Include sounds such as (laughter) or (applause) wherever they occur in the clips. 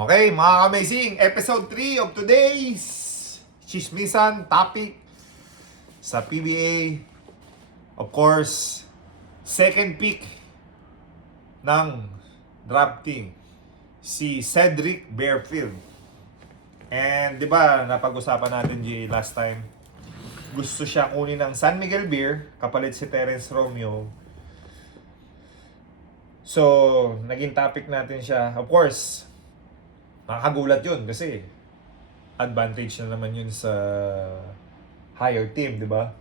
Okay, mga amazing episode 3 of today's chismisan topic sa PBA. Of course, second pick ng drafting si Cedric Bearfield. And 'di ba, napag-usapan natin Jay last time. Gusto siya kunin ng San Miguel Beer kapalit si Terence Romeo. So, naging topic natin siya. Of course, Nakakagulat yun kasi advantage na naman yun sa higher team, di ba?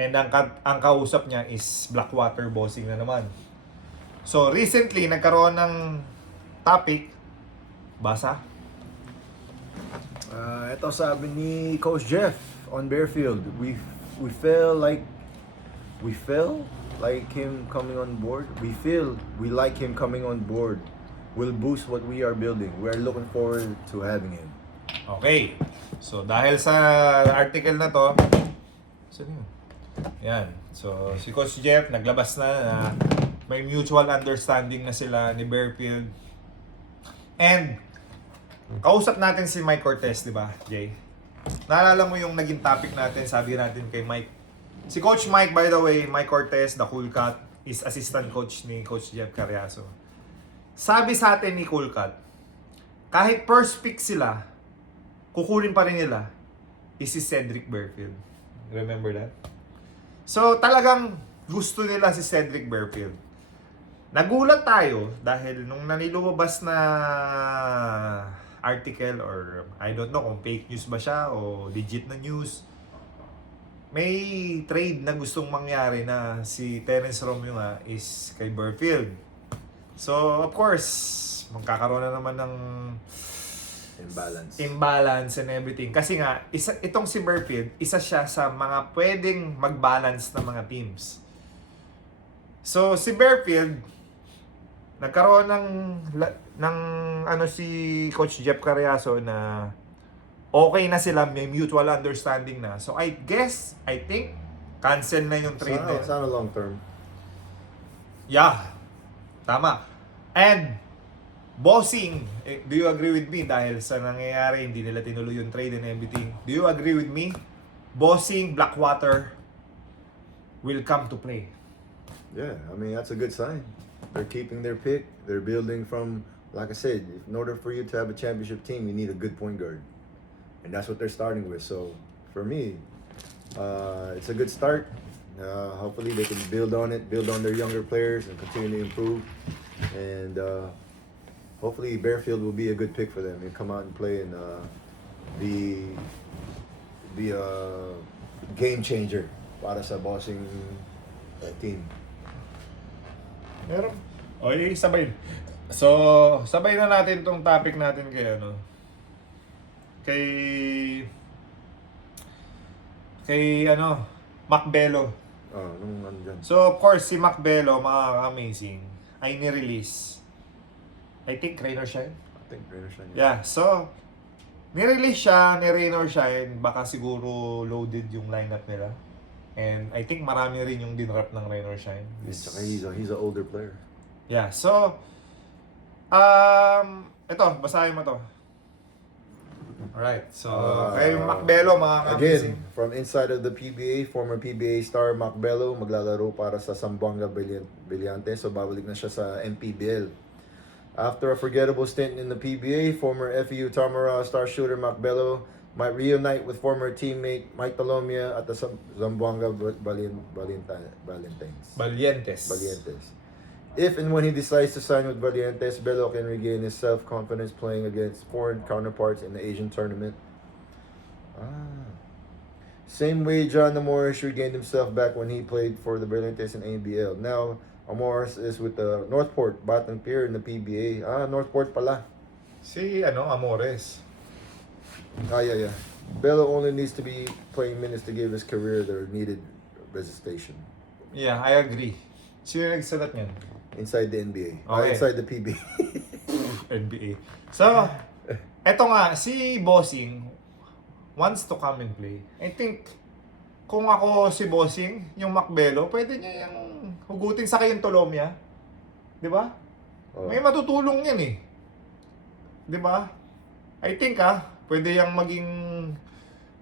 And ang, ka- ang kausap niya is Blackwater bossing na naman. So, recently, nagkaroon ng topic. Basa? Uh, ito sabi ni Coach Jeff on Bearfield. We we feel like we feel like him coming on board. We feel we like him coming on board. Will boost what we are building. We are looking forward to having him. Okay. So, dahil sa article na to, saan yun? Yan. So, si Coach Jeff naglabas na na may mutual understanding na sila ni Bearfield. And, kausap natin si Mike Cortez, di ba, Jay? Naalala mo yung naging topic natin, sabi natin kay Mike. Si Coach Mike, by the way, Mike Cortez, the cool cat, is assistant coach ni Coach Jeff Carriazo. Sabi sa atin ni Cool kahit first pick sila, kukunin pa rin nila is si Cedric Bearfield. Remember that? So talagang gusto nila si Cedric Bearfield. Nagulat tayo dahil nung nanilumabas na article or I don't know kung fake news ba siya o legit na news. May trade na gustong mangyari na si Terence Romeo nga is kay Bearfield. So of course, magkakaroon na naman ng Imbalance. imbalance and everything. Kasi nga, isa, itong si Burfield, isa siya sa mga pwedeng mag-balance ng mga teams. So, si Burfield, nagkaroon ng, ng ano si Coach Jeff Carriazo na okay na sila, may mutual understanding na. So, I guess, I think, cancel na yung trade na sana, yun. sana long term. Yeah. Tama. And bossing, eh, do you agree with me dahil sa nangyayari hindi nila tinuloy yung trade and everything? Do you agree with me? Bossing Blackwater will come to play. Yeah, I mean that's a good sign. They're keeping their pick. They're building from, like I said, in order for you to have a championship team, you need a good point guard, and that's what they're starting with. So for me, uh, it's a good start. Uh, hopefully they can build on it, build on their younger players, and continue to improve. And uh, hopefully Bearfield will be a good pick for them and come out and play and uh, be be a game changer para sa bossing uh, team. Meron. Okay, sabay. So, sabay na natin tong topic natin kay ano. Kay kay ano, Macbelo. Oh, nung ano dyan. So, of course, si Macbelo, mga amazing, ay ni-release. I think Rain or Shine. I think Rainer Shine. Yeah, so, ni-release siya ni Rain or Shine, baka siguro loaded yung lineup nila. And I think marami rin yung dinrap ng Rain or Shine. He's, tsaka he's, a, he's an older player. Yeah, so, um, ito, basahin mo to. Alright, so, Uh, kay Macbelo, mga amazing. Again, from inside of the PBA, former PBA star Mac Bello maglalaro para sa Zamboanga Brilliant- Brillante. So babalik na siya sa MPBL. After a forgettable stint in the PBA, former FEU Tamara star shooter Mac Bello might reunite with former teammate Mike Talomia at the Zam- Zamboanga Balintines. Valientes. Valientes. If and when he decides to sign with Valientes, Bello can regain his self-confidence playing against foreign counterparts in the Asian tournament. Ah. Same way John Amoris regained himself back when he played for the Brilliantes in ABL. Now, Amores is with the Northport Batang Pier in the PBA. Ah, Northport pala. Si, ano, Amores. Ah, yeah, yeah. Bello only needs to be playing minutes to give his career the needed visitation. Yeah, I agree. Sino nagsalat niyan? Inside the NBA. Ah, Okay. inside the PBA. (laughs) NBA. So, eto nga, si Bossing wants to come and play. I think, kung ako si Bossing, yung Macbelo, pwede niya yung hugutin sa kayong Tolomia. Di ba? Oh. May matutulong yan eh. 'di ba? I think ah, pwede yang maging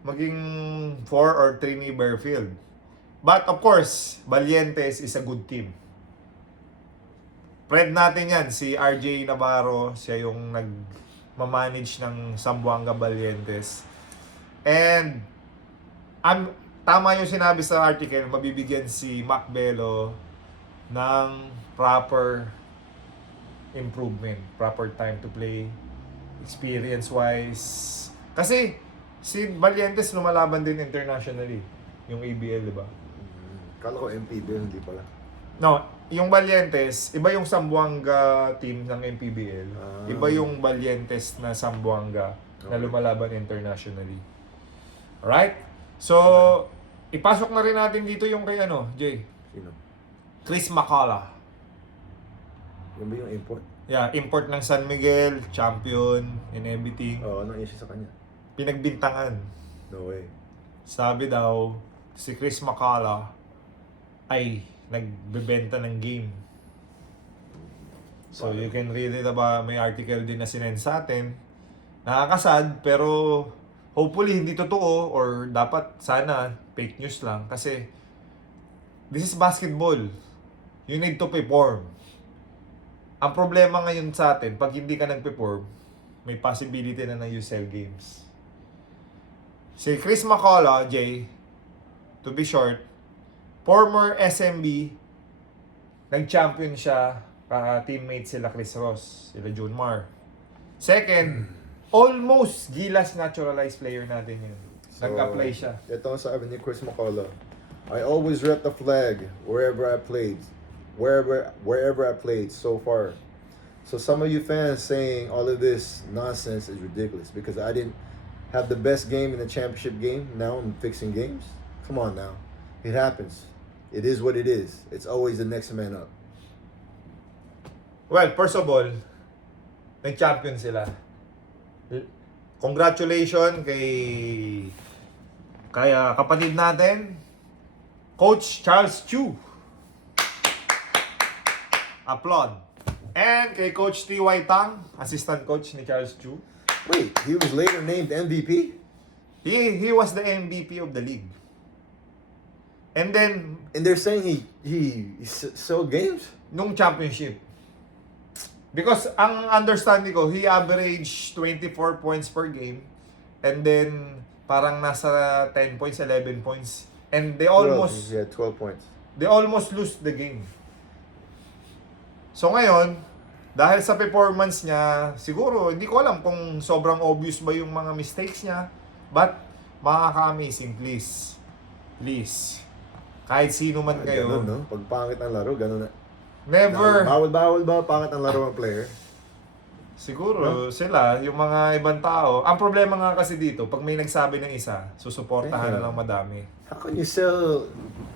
maging 4 or 3 ni Bearfield. But of course, Valientes is a good team. Friend natin yan, si RJ Navarro, siya yung nag-manage ng Sambuanga Valientes. And am tama yung sinabi sa article, mabibigyan si Mac Bello ng proper improvement, proper time to play, experience-wise. Kasi si Valientes lumalaban din internationally, yung ABL, di ba? Kala ko MPBL, hindi pala. No, yung Valientes, iba yung Sambuanga team ng MPBL. Ah. Iba yung Valientes na Sambuanga na Okay. lumalaban internationally. Alright? So, ipasok na rin natin dito yung kay ano, Jay. Sino? Chris McCullough. Yan ba yung import? Yeah, import ng San Miguel, champion and everything. Oo, anong issue sa kanya? Pinagbintangan. No way. Sabi daw, si Chris McCullough ay nagbebenta ng game. So you can read it about, may article din na sinend sa atin. Nakakasad, pero hopefully hindi totoo or dapat sana fake news lang kasi this is basketball. You need to perform. Ang problema ngayon sa atin, pag hindi ka nag-perform, may possibility na na you sell games. Si Chris McCullough, Jay, to be short, former SMB, nag-champion siya, ah, ka-teammate sila Chris Ross, sila June Mar. Second, hmm. almost Gilas naturalized player natin yun. Nag-apply siya. Ito ang sabi ni Chris McCullough. I always rep the flag wherever I played. Wherever wherever I played so far. So some of you fans saying all of this nonsense is ridiculous because I didn't have the best game in the championship game. Now I'm fixing games. Come on now. It happens. It is what it is. It's always the next man up. Well, first of all, nag-champion sila. Congratulations kay kaya uh, kapatid natin, Coach Charles Chu. Applaud. And kay Coach T.Y. Tang, assistant coach ni Charles Chu. Wait, he was later named MVP? He, he was the MVP of the league. And then, And they're saying he he, he s- sold games? nung championship. Because ang understanding ko, he averaged 24 points per game. And then, parang nasa 10 points, 11 points. And they almost, had 12 points. they almost lose the game. So ngayon, dahil sa performance niya, siguro, hindi ko alam kung sobrang obvious ba yung mga mistakes niya. But, makaka-amazing, please. Please. Kahit sino man Ah, kayo. Ganun, no? Pag pangit ang laro, ganun na. Never. Bawal, bawal ba pangit ang laro ng player? Siguro, sila, yung mga ibang tao. Ang problema nga kasi dito, pag may nagsabi ng isa, susuportahan na lang madami. How can you sell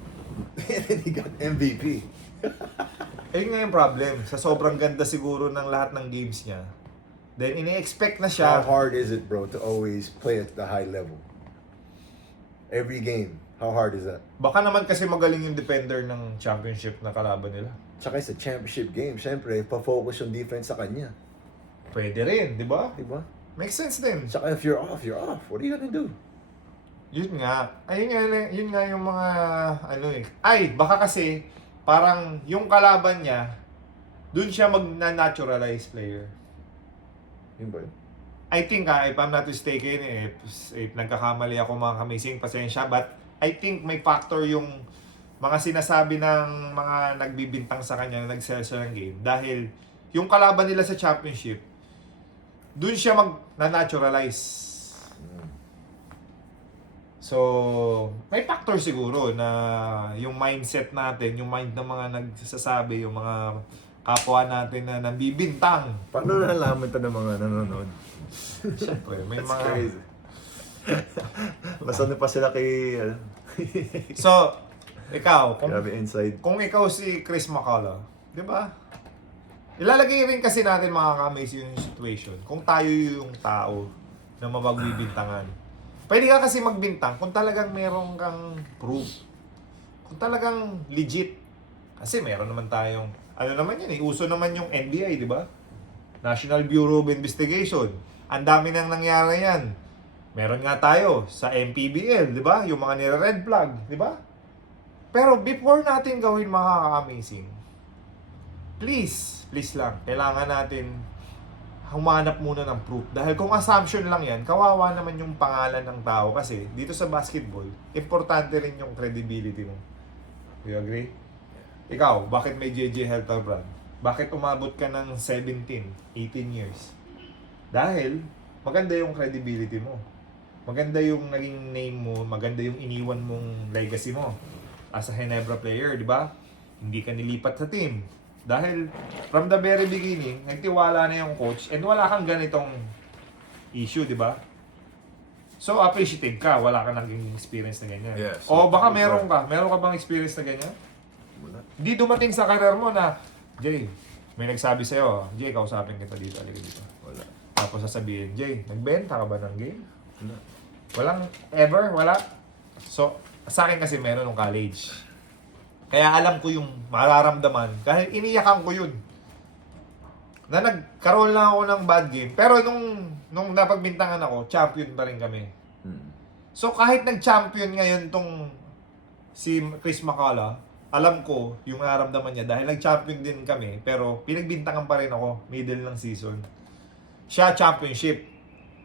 (laughs) and he got MVP? (laughs) Ayun nga yung problem. Sa sobrang ganda siguro ng lahat ng games niya. Then, ini-expect na How siya. hard is it, bro, to always play at the high level? Every game. How hard is that? Baka naman kasi magaling yung defender ng championship na kalaban nila. Tsaka sa championship game, syempre, pa-focus yung defense sa kanya. Pwede rin, di ba? Diba? Makes sense din. Tsaka if you're off, you're off. What are you gonna do? Yun nga. Ayun nga, yun nga yung mga, ano eh. Ay, baka kasi, parang yung kalaban niya, dun siya mag-naturalize player. Yun ba yun? I think ah, if I'm not mistaken, if, if nagkakamali ako mga kamising, pasensya, but I think may factor yung mga sinasabi ng mga nagbibintang sa kanya na nag-sell siya ng game. Dahil yung kalaban nila sa championship, dun siya mag-naturalize. So, may factor siguro na yung mindset natin, yung mind ng mga nagsasabi, yung mga kapwa natin na nabibintang. Paano nalaman ito ng mga nanonood? Siyempre, may mga... crazy. (laughs) Mas ano pa sila kay... ano? (laughs) So, ikaw, kung, Grabe inside. kung ikaw si Chris McCullough, di ba? Ilalagay rin kasi natin mga kamis yung situation. Kung tayo yung tao na mapagbibintangan. Pwede ka kasi magbintang kung talagang meron kang proof. Kung talagang legit. Kasi meron naman tayong, ano naman yan eh, uso naman yung NBA, di ba? National Bureau of Investigation. Ang dami nang nangyari yan. Meron nga tayo sa MPBL, di ba? Yung mga nire-red flag, di ba? Pero before natin gawin makaka-amazing, please, please lang, kailangan natin humanap muna ng proof. Dahil kung assumption lang yan, kawawa naman yung pangalan ng tao kasi dito sa basketball, importante rin yung credibility mo. Do you agree? Ikaw, bakit may JJ Helter brand? Bakit umabot ka ng 17, 18 years? Dahil maganda yung credibility mo. Maganda yung naging name mo, maganda yung iniwan mong legacy mo as a Ginebra player, di ba? Hindi ka nilipat sa team. Dahil from the very beginning, nagtiwala na yung coach and wala kang ganitong issue, di ba? So, appreciative ka. Wala ka naging experience na ganyan. Yes. o baka meron ka. Meron ka bang experience na ganyan? Wala. Di dumating sa karir mo na, Jay, may nagsabi sa'yo, Jay, kausapin kita dito, alika dito. Wala. Tapos sasabihin, Jay, nagbenta ka ba ng game? Wala. Walang ever, wala. So, sa akin kasi meron nung college. Kaya alam ko yung mararamdaman. Kahit iniyakan ko yun. Na nagkaroon lang ako ng bad game. Pero nung, nung napagbintangan ako, champion pa rin kami. Hmm. So kahit nag-champion ngayon tong si Chris Macala, alam ko yung nararamdaman niya dahil nag-champion din kami pero pinagbintangan pa rin ako middle ng season. Siya championship.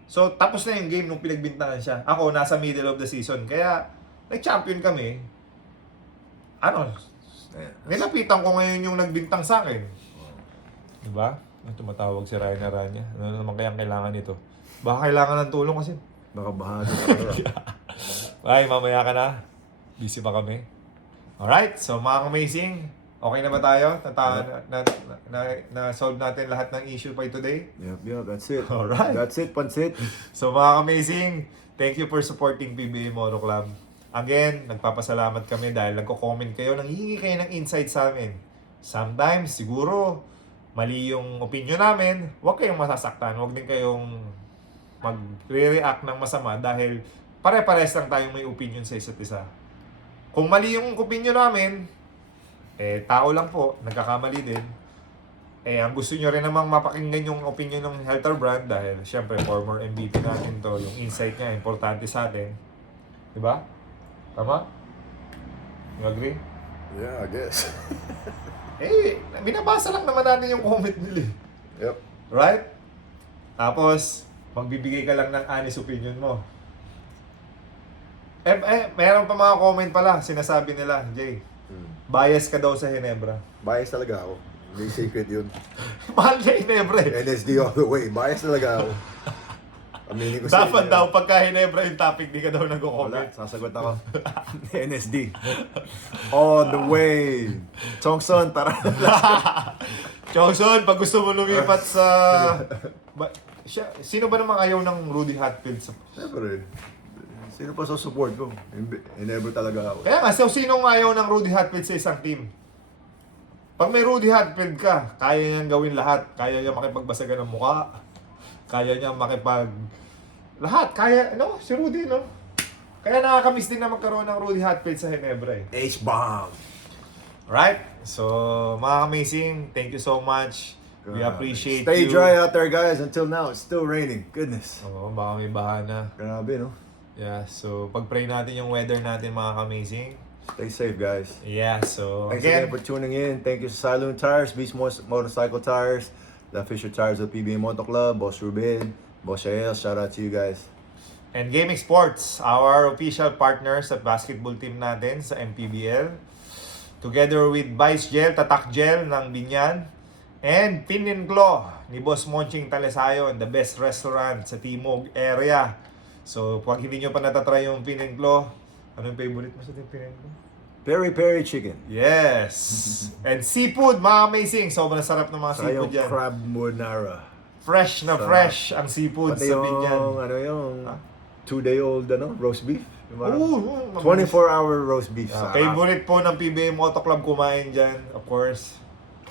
So tapos na yung game nung pinagbintangan siya. Ako nasa middle of the season. Kaya nag-champion kami. Ano, nilapitan ko ngayon yung nagbintang sa akin. Di ba? May tumatawag si Ryan Aranya. Ano naman kayang kailangan nito? Baka kailangan ng tulong kasi Baka bahado ka (laughs) Ay, mamaya ka na. Busy pa kami. Alright, so mga amazing, okay na ba tayo? Nata- na, na, na, na, solve natin lahat ng issue by today? Yep, yep, that's it. Alright. That's it, Pansit. (laughs) So mga amazing, thank you for supporting PBA Moto Club. Again, nagpapasalamat kami dahil nagko-comment kayo, nanghihingi kayo ng insight sa amin. Sometimes, siguro, mali yung opinion namin, huwag kayong masasaktan, huwag din kayong mag-react ng masama dahil pare-pares lang tayong may opinion sa isa't isa. Kung mali yung opinion namin, eh, tao lang po, nagkakamali din. Eh, ang gusto nyo rin namang mapakinggan yung opinion ng Helter Brand dahil syempre former MVP natin to, yung insight niya, importante sa atin. Di ba? Tama? You agree? Yeah, I guess. (laughs) Eh, binabasa lang naman natin yung comment nila eh. yep. Right? Tapos, magbibigay ka lang ng honest opinion mo. Eh, eh, meron pa mga comment pala, sinasabi nila, Jay. Bias ka daw sa Hinebra. Bias talaga ako. Hindi secret yun. (laughs) Mahal ka Hinebra eh. NSD all the way. Bias talaga ako. Aminin ko sa Dapat daw, pagka Hinebra yung topic, di ka daw Wala, nag-comment. sasagot ako. (laughs) NSD. All the way. Chongson, tara. (laughs) Chongson, pag gusto mo lumipat sa... Ba, siya, sino ba namang ayaw ng Rudy Hatfield sa Siyempre. Sino pa sa support ko? Never talaga ako. Kaya nga, so sinong ayaw ng Rudy Hatfield sa isang team? Pag may Rudy Hatfield ka, kaya niyang gawin lahat. Kaya niya makipagbasagan ng mukha. Kaya niya makipag... Lahat. Kaya, no? Si Rudy, no? Kaya nakakamiss din na magkaroon ng Rudy Hatfield sa Ginebra eh. H-bomb. Right? So, mga amazing, thank you so much. We appreciate Stay you. dry out there, guys. Until now, it's still raining. Goodness. Oo, baka may bahana. Grabe, no? Yeah, so pag-pray natin yung weather natin mga amazing. Stay safe, guys. Yeah, so Thanks again again, for tuning in. Thank you sa Saloon Tires, Beast Mo- Motorcycle Tires, the official tires of PBA Moto Club, Boss Ruben, Boss Shael. Shout out to you guys. And Gaming Sports, our official partner sa basketball team natin sa MPBL. Together with Vice Gel, Tatak Gel ng Binyan. And Pin and Claw ni Boss Monching Talesayon, the best restaurant sa Timog area. So, pag hindi nyo pa natatry yung Pin and Claw, ano yung favorite mo sa Pin and Claw? Peri Peri Chicken. Yes! (laughs) and seafood, mga amazing. Sobrang sarap ng mga Saka seafood yung dyan. crab monara. Fresh na Sarap. fresh ang seafood Pati sa yung, Binyan. ano yung, Ha? two-day-old, ano, roast beef. Yung parang Oo, oo, 24-hour roast beef. Ah, Sarap. favorite po ng PBA Moto Club kumain dyan, of course.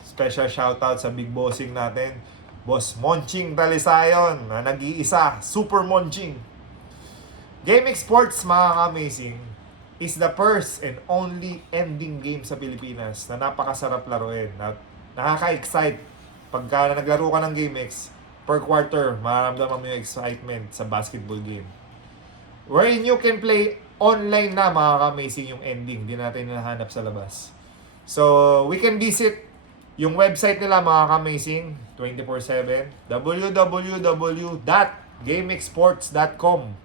Special shoutout sa big bossing natin, Boss Monching Talisayon, na nag-iisa, Super Monching. Gaming Sports, mga amazing is the first and only ending game sa Pilipinas na napakasarap laruin. Na nakaka-excite pagka naglaro ka ng GameX, per quarter, mararamdaman mo yung excitement sa basketball game. Wherein you can play online na mga ka-amazing yung ending. Hindi natin nahanap sa labas. So, we can visit yung website nila mga ka-amazing 24-7 www.gamexports.com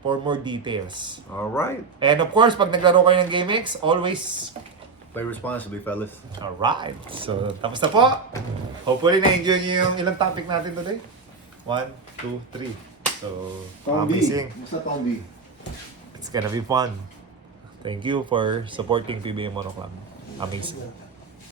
for more details. All right. And of course, pag naglaro kayo ng GameX, always Play responsibly, fellas. Alright. So, tapos na po. Hopefully, na-enjoy nyo yung ilang topic natin today. One, two, three. So, amazing. What's up, Tom B? It's gonna be fun. Thank you for supporting PBA Mono Club. Amazing.